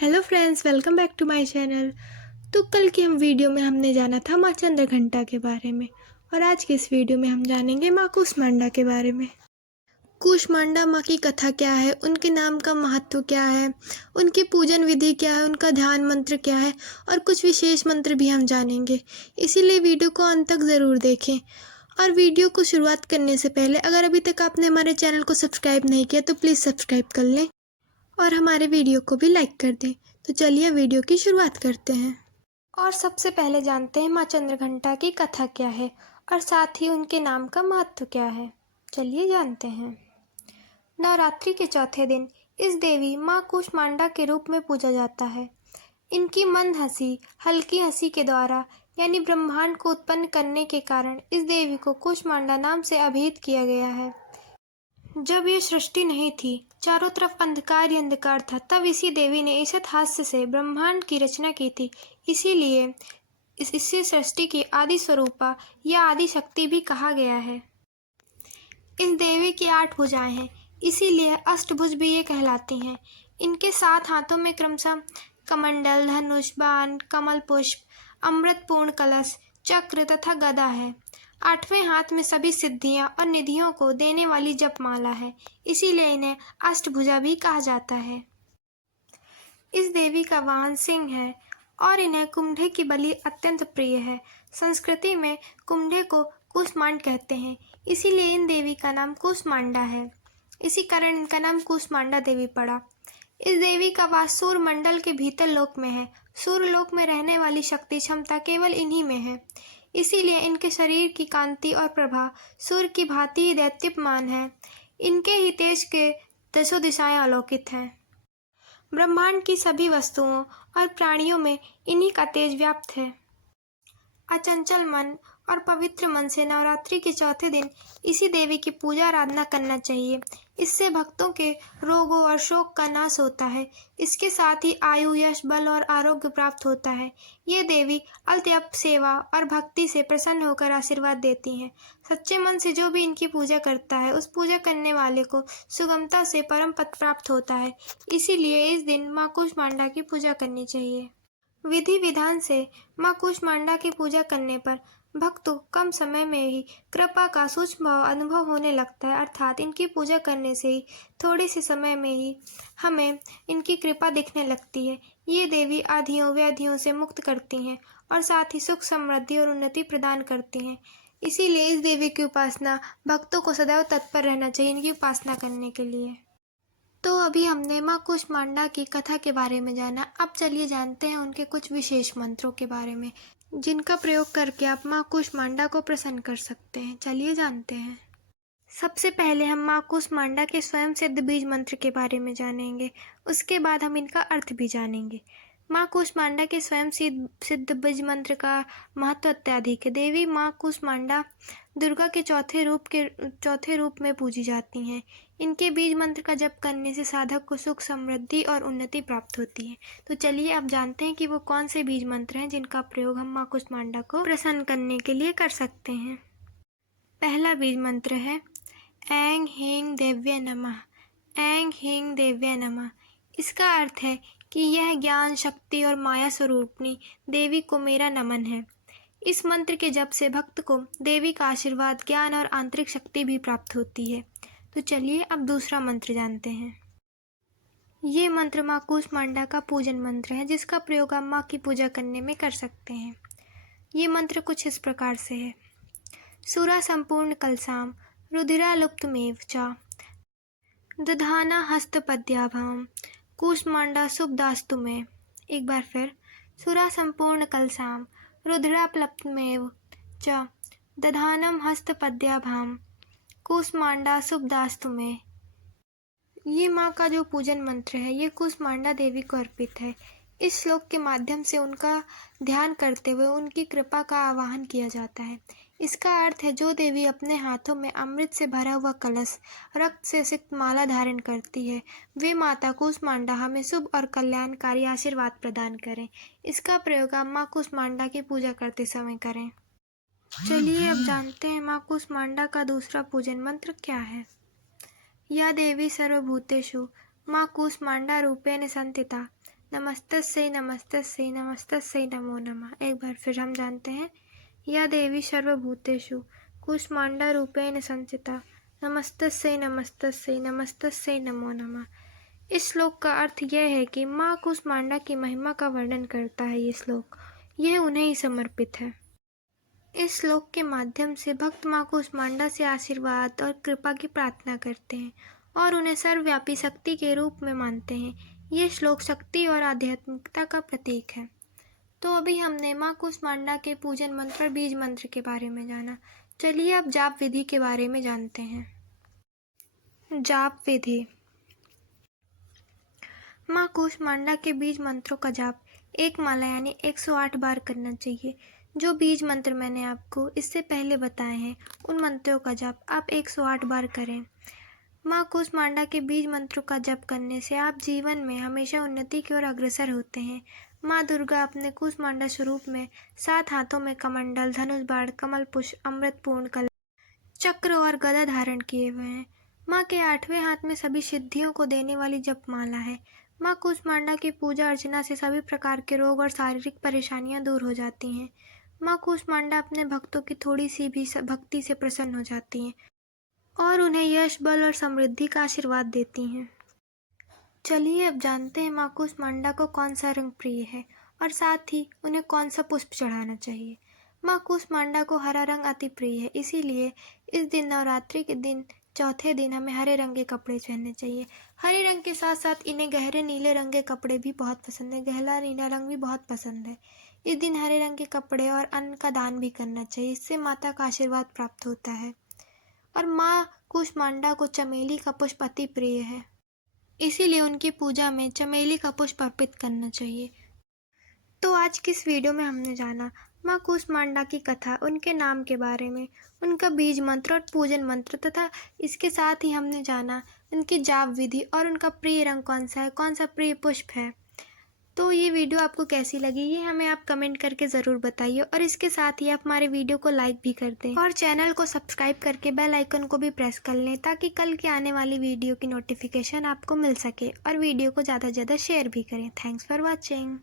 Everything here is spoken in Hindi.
Hello friends, welcome back to my channel. तो कल की वीडियो में हमने जाना था माँ चंद्रघंटा के बारे में, और आज की इस वीडियो में हम जानेंगे माँ कूष्मांडा के बारे में। कूष्मांडा माँ की कथा क्या है, उनके नाम का महत्व क्या है, उनकी पूजन विधि क्या है, उनका ध्यान मंत्र क्या है और कुछ विशेष मंत्र भी हम जानेंगे। इसीलिए वीडियो को अंत तक ज़रूर देखें। और वीडियो को शुरुआत करने से पहले अगर अभी तक आपने हमारे चैनल को सब्सक्राइब नहीं किया तो प्लीज़ सब्सक्राइब कर लें और हमारे वीडियो को भी लाइक कर दें। तो चलिए वीडियो की शुरुआत करते हैं। और सबसे पहले जानते हैं माँ चंद्रघंटा की कथा क्या है और साथ ही उनके नाम का महत्व क्या है। चलिए जानते हैं। नवरात्रि के चौथे दिन इस देवी माँ कूष्मांडा के रूप में पूजा जाता है। इनकी मंद हंसी, हल्की हंसी के द्वारा यानी ब्रह्मांड को उत्पन्न करने के कारण इस देवी को कूष्मांडा नाम से अभिहित किया गया है। जब ये सृष्टि नहीं थी, चारों तरफ अंधकार ही अंधकार था, तब इसी देवी ने ईशत हास्य से ब्रह्मांड की रचना की थी। इसीलिए इसी सृष्टि की आदि स्वरूपा या आदि शक्ति भी कहा गया है। इस देवी की 8 भुजाएं हैं, इसीलिए अष्टभुज भी ये कहलाती हैं। इनके 7 हाथों में क्रमशः कमंडल, धनुष, बाण, कमल पुष्प, अमृतपूर्ण कलश, चक्र तथा गदा है। 8वें हाथ में सभी सिद्धियां और निधियों को देने वाली जपमाला है, इसीलिए इन्हें अष्टभुजा भी कहा जाता है। इस देवी का वाहन सिंह है और इन्हें कुंभे की बलि अत्यंत प्रिय है। संस्कृति में कुंभे को कूष्मांड कहते हैं, इसीलिए इन देवी का नाम कूष्मांडा है। इसी कारण इनका नाम कूष्मांडा देवी पड़ा। इस देवी का वास सूर्य मंडल के भीतर लोक में है। सूर्य लोक में रहने वाली शक्ति क्षमता केवल इन्हीं में है, इसीलिए इनके शरीर की कांति और प्रभा सूर्य की भांति ही दैदीप्यमान है। इनके ही तेज के दसों दिशाएं अलौकित हैं। ब्रह्मांड की सभी वस्तुओं और प्राणियों में इन्हीं का तेज व्याप्त है। अचंचल मन और पवित्र मन से नवरात्रि के चौथे दिन इसी देवी की पूजा आराधना करना चाहिए। इससे भक्तों के रोगों और शोक का नाश होता है। इसके साथ ही आयु, यश, बल और आरोग्य प्राप्त होता है। ये देवी अत्यल्प सेवा और भक्ति से प्रसन्न होकर आशीर्वाद देती हैं। सच्चे मन से जो भी इनकी पूजा करता है, उस पूजा करने वाले को सुगमता से परम पद प्राप्त होता है। इसीलिए इस दिन माँ कूष्मांडा की पूजा करनी चाहिए। विधि विधान से माँ कूष्मांडा की पूजा करने पर भक्तों कम समय में ही कृपा का सूक्ष्म भाव अनुभव होने लगता है, अर्थात इनकी पूजा करने से ही थोड़े से समय में ही हमें इनकी कृपा दिखने लगती है। ये देवी आधियों व्याधियों से मुक्त करती हैं और साथ ही सुख, समृद्धि और उन्नति प्रदान करती हैं। इसीलिए इस देवी की उपासना भक्तों को सदैव तत्पर रहना चाहिए इनकी उपासना करने के लिए। तो अभी हमने माँ कूष्मांडा की कथा के बारे में जाना। अब चलिए जानते हैं उनके कुछ विशेष मंत्रों के बारे में, जिनका प्रयोग करके आप माँ कूष्मांडा को प्रसन्न कर सकते हैं। चलिए जानते हैं। सबसे पहले हम माँ कूष्मांडा के स्वयं सिद्ध बीज मंत्र के बारे में जानेंगे, उसके बाद हम इनका अर्थ भी जानेंगे। माँ कूष्मांडा के स्वयं सिद्ध बीज मंत्र का महत्व अत्यधिक है। देवी माँ कूष्मांडा दुर्गा के चौथे रूप में पूजी जाती हैं। इनके बीज मंत्र का जप करने से साधक को सुख, समृद्धि और उन्नति प्राप्त होती है। तो चलिए अब जानते हैं कि वो कौन से बीज मंत्र हैं जिनका प्रयोग हम माँ कूष्मांडा को प्रसन्न करने के लिए कर सकते हैं। पहला बीज मंत्र है ऐं ह्रीं देव्ये नमः। ऐं ह्रीं देव्ये नमः। इसका अर्थ है कि यह ज्ञान, शक्ति और माया स्वरूपिणी देवी को मेरा नमन है। इस मंत्र के जप से भक्त को देवी का आशीर्वाद, ज्ञान और आंतरिक शक्ति भी प्राप्त होती है। तो चलिए अब दूसरा मंत्र जानते हैं। ये मंत्र माँ कूष्मांडा का पूजन मंत्र है, जिसका प्रयोग आप माँ की पूजा करने में कर सकते हैं। ये मंत्र कुछ इस प्रकार से है। सुरा संपूर्ण कलसाम रुधिरालुप्तमेव च दधाना हस्तपद्याभाम कूष्मांडा शुभदास्तु में। एक बार फिर। सुरा संपूर्ण कलसाम रुद्राप्लप्तमेव च दधानम हस्तपद्याभाम कूष्मांडा शुभदास्तु में। ये माँ का जो पूजन मंत्र है, ये कूष्मांडा देवी को अर्पित है। इस श्लोक के माध्यम से उनका ध्यान करते हुए उनकी कृपा का आवाहन किया जाता है। इसका अर्थ है, जो देवी अपने हाथों में अमृत से भरा हुआ कलश, रक्त से सिक्त माला धारण करती है, वे माता कूष्मांडा हमें शुभ और कल्याणकारी आशीर्वाद प्रदान करें। इसका प्रयोग आप माँ कूष्मांडा की पूजा करते समय करें। चलिए अब जानते हैं माँ कूष्मांडा का दूसरा पूजन मंत्र क्या है। या देवी सर्वभूतेषु माँ कूष्मांडा रूपेण संस्थिता नमस्तस्यै नमस्तस्यै नमस्तस्यै नमो नमः। एक बार फिर हम जानते हैं, या देवी सर्वभूतेषु कूष्मांडा रूपेण संस्थिता नमस्तस्यै नमस्तस्यै नमस्तस्यै नमो नमः। इस श्लोक का अर्थ यह है कि माँ कूष्मांडा की महिमा का वर्णन करता है ये श्लोक। यह उन्हें ही समर्पित है। इस श्लोक के माध्यम से भक्त माँ कूष्मांडा से आशीर्वाद और कृपा की प्रार्थना करते हैं और उन्हें सर्वव्यापी शक्ति के रूप में मानते हैं। यह श्लोक शक्ति और आध्यात्मिकता का प्रतीक है। तो अभी हमने माँ कूष्मांडा के पूजन मंत्र और बीज मंत्र के बारे में जाना। चलिए अब जाप विधि के बारे में जानते हैं। जाप विधि। माँ कूष्मांडा के बीज मंत्रों का जाप एक माला यानी 108 बार करना चाहिए। जो बीज मंत्र मैंने आपको इससे पहले बताए हैं, उन मंत्रों का जाप आप 108 बार करें। माँ कूष्मांडा के बीज मंत्रों का जप करने से आप जीवन में हमेशा उन्नति की ओर अग्रसर होते हैं। माँ दुर्गा अपने कूष्मांडा स्वरूप में 7 हाथों में कमंडल, धनुष बाण, कमल पुष्प, अमृतपूर्ण कलश, चक्र और गदा धारण किए हुए हैं। माँ के 8वें हाथ में सभी सिद्धियों को देने वाली जपमाला है। माँ कूष्मांडा की पूजा अर्चना से सभी प्रकार के रोग और शारीरिक परेशानियां दूर हो जाती हैं। माँ कूष्मांडा अपने भक्तों की थोड़ी सी भी भक्ति से प्रसन्न हो जाती हैं और उन्हें यश, बल और समृद्धि का आशीर्वाद देती हैं। चलिए अब जानते हैं माँ कूष्मांडा को कौन सा रंग प्रिय है और साथ ही उन्हें कौन सा पुष्प चढ़ाना चाहिए। माँ कूष्मांडा को हरा रंग अति प्रिय है, इसीलिए इस दिन नवरात्रि के दिन चौथे दिन हमें हरे रंग के कपड़े पहनने चाहिए। हरे रंग के साथ साथ इन्हें गहरे नीले रंग के कपड़े भी बहुत पसंद है। गहरा नीला रंग भी बहुत पसंद है। इस दिन हरे रंग के कपड़े और अन्न का दान भी करना चाहिए। इससे माता का आशीर्वाद प्राप्त होता है। और माँ कूष्मांडा को चमेली का पुष्प अति प्रिय है, इसीलिए उनकी पूजा में चमेली का पुष्प अर्पित करना चाहिए। तो आज की इस वीडियो में हमने जाना माँ कूष्मांडा की कथा, उनके नाम के बारे में, उनका बीज मंत्र और पूजन मंत्र, तथा इसके साथ ही हमने जाना उनकी जाप विधि और उनका प्रिय रंग कौन सा है, कौन सा प्रिय पुष्प है। तो ये वीडियो आपको कैसी लगी ये हमें आप कमेंट करके ज़रूर बताइए और इसके साथ ही आप हमारे वीडियो को लाइक भी कर दें और चैनल को सब्सक्राइब करके बेल आइकन को भी प्रेस कर लें ताकि कल के आने वाली वीडियो की नोटिफिकेशन आपको मिल सके और वीडियो को ज़्यादा से ज़्यादा शेयर भी करें। Thanks for watching.